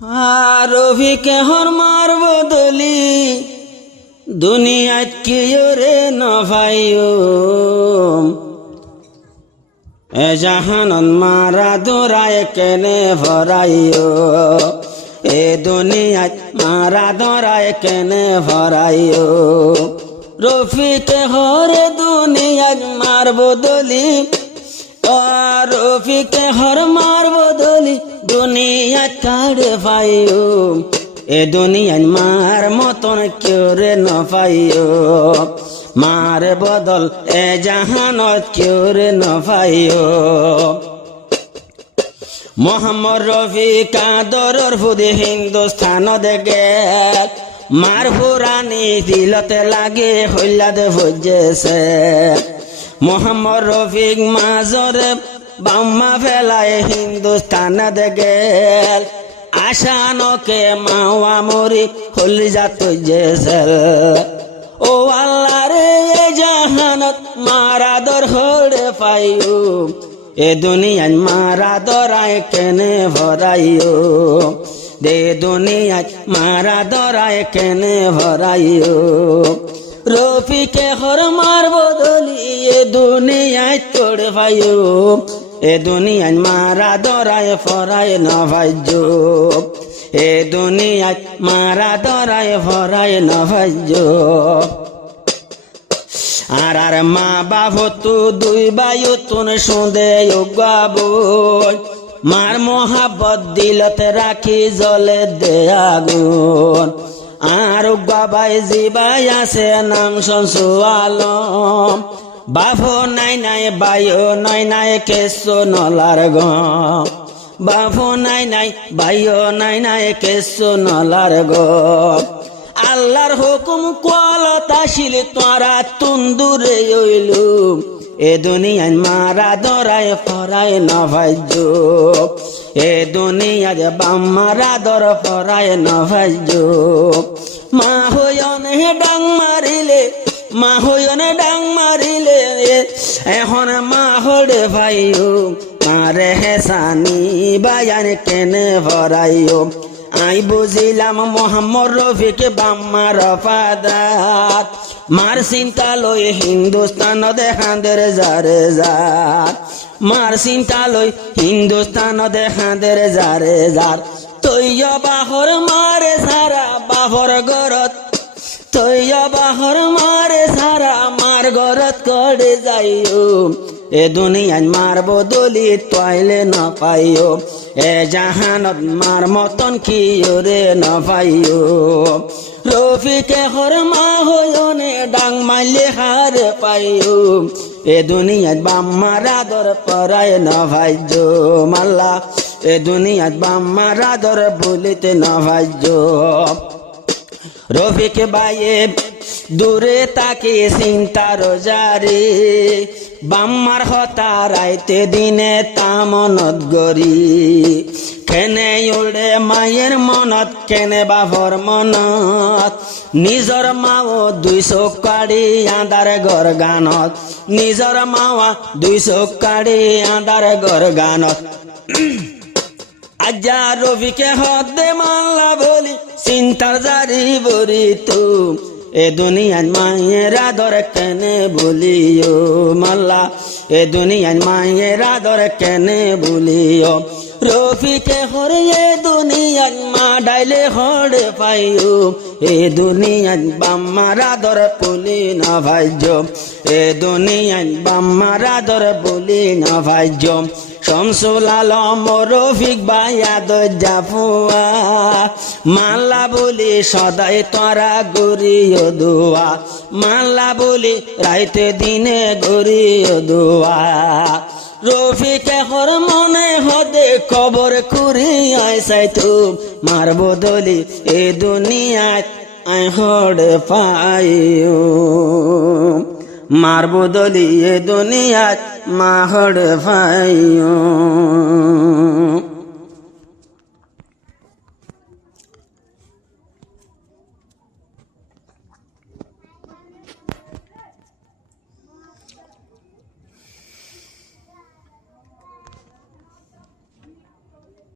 রফিকে হর মার বদলি দুনিয়াত কিয় রে নভাইও এ জাহানত মারা দোরায় কেনে ভরাইও এ দুনিয়াত মারা দোরায় কেনে ভরাইও রফিকে হরে দুনিয়াত মার বদলি রফিকে হর মার বদলি দুনিয়া কাড়ে পাইও এ দুনিয়ায় মার মতন কেউ রে ন পাইও মার বদল এ জাহানত কেউ রে ন পাইও মোহাম্মদ রফি কাদরর ফুদি হিন্দুস্তান দেখে মার ফুরানি দিলতে লাগে হইলাদে ভজেছে মোহাম্মদ রফিক মাজরে বাম্মা ফেলায় হিন্দুস্তান গেল আশানকে মাওয়া মরি হলি যাত জেসেল ও আল্লাহ রে জাহানত মারা দর হড়ে পাইও এ দুনিয়ায় মারা দরায় কেনে ভরাইও দে দুনিয়ায় মারা দরায় কেনে ভরাইও রফিকে হর মার বদলি এ দুনিয়ায় তোড়ে ভাইও এ দুনিয়ায় মারা দরায় ফরায় না ভাইজো এ দুনিয়ায় মারা দরায় ফরায় না ভাইজো আর মা বাবু তু দুই বায়ু তুন সুদে গাবো মার মোহাব্বত দিলতে রাখি জলে দে আগুন আর বাবাই জিবাই আছে নাম শমসু আলম বাবু নাই নাই বায়ু নাই নাই কেসো নলার গ বাবু নাই নাই বায়ু নাই নাই কেসো নলার গ আল্লাহর হুকুম কোয়ালতা শিল তোরা তুন্দুরে হইলু এ দুনিয়ায় মারা দরায় ফরায় না ভাইজো এ দুনিয়ায় বাম্মারা দর ফরায় না ভাইজো মা হইনে ডাং মারিলে মা হইনে ডাং মারিলে এখন মা হড়ে ভাইও মারে হেসানি বায়ান কেনে ভরাইও আই বুঝিলাম মোহাম্মদ রফিকে বাম্মার ফাদার মার চিন্তা লই হিন্দুস্তান দেখাদের যারে যার মার চিন্তা লই হিন্দুস্তান দেখাদের যারে যার তৈয় বাহর মারে সারা বাহর গরত তৈয় বাহর মারে সারা মার গরত করে যাইও এ দুনিয়ায় মার বদলি তোয়াইলে না পাইও এ জাহানত মার মতন কি রে না পাইও রফিকে হর মা হইনে ডাং মাইলে হার পাইও এ দুনিয়ায় বাম্মারা দর পরায় না ভাইজো মাল্লা এ দুনিয়ায় বাম্মারা দর বলিতে না ভাইজো রফিক বাইয়ে দূরে তাকে চিন্তার জারে বাম্মার হতা রাইতে দিনে তামনত গরি কেনে উড়ে মায়ের মনত কেনে বাভর মনত নিজর মাও 200 কাড়ি আদার গর গানত নিজর মাওয়া 200 কাড়ি আদার গর গানত আজ্জা রফিকে হদে মাল্লা বলি চিন্তার জারি বরি তু এ দুনিয়ায় মায়েরা দর কেনে বলিও মাল্লা এ দুনিয়ায় মায়েরা দর কেনে বলিও রফিকে হরে এ দুনিয়ায় মা ডাইলে হড়ে পাইও এ দুনিয়ায় বাম্মারা দর বলি না ভাইজো এ দুনিয়ায় বাম্মারা দর বলি না ভাইজো শমসুল আলম রফিক বায়াদ জাফুয়া মাল্লা বলি সদাই তোরা গরিও দোয়া মাল্লা বলি রাইতে দিনে গরিও দোয়া রফিকে হর মনে হদে কবর খুরি আইসাই তু মার বদলি এ দুনিয়ায় আই হড়ে পাইও মার বদলি এ দুনিয়ায় মা হড়ে পাইও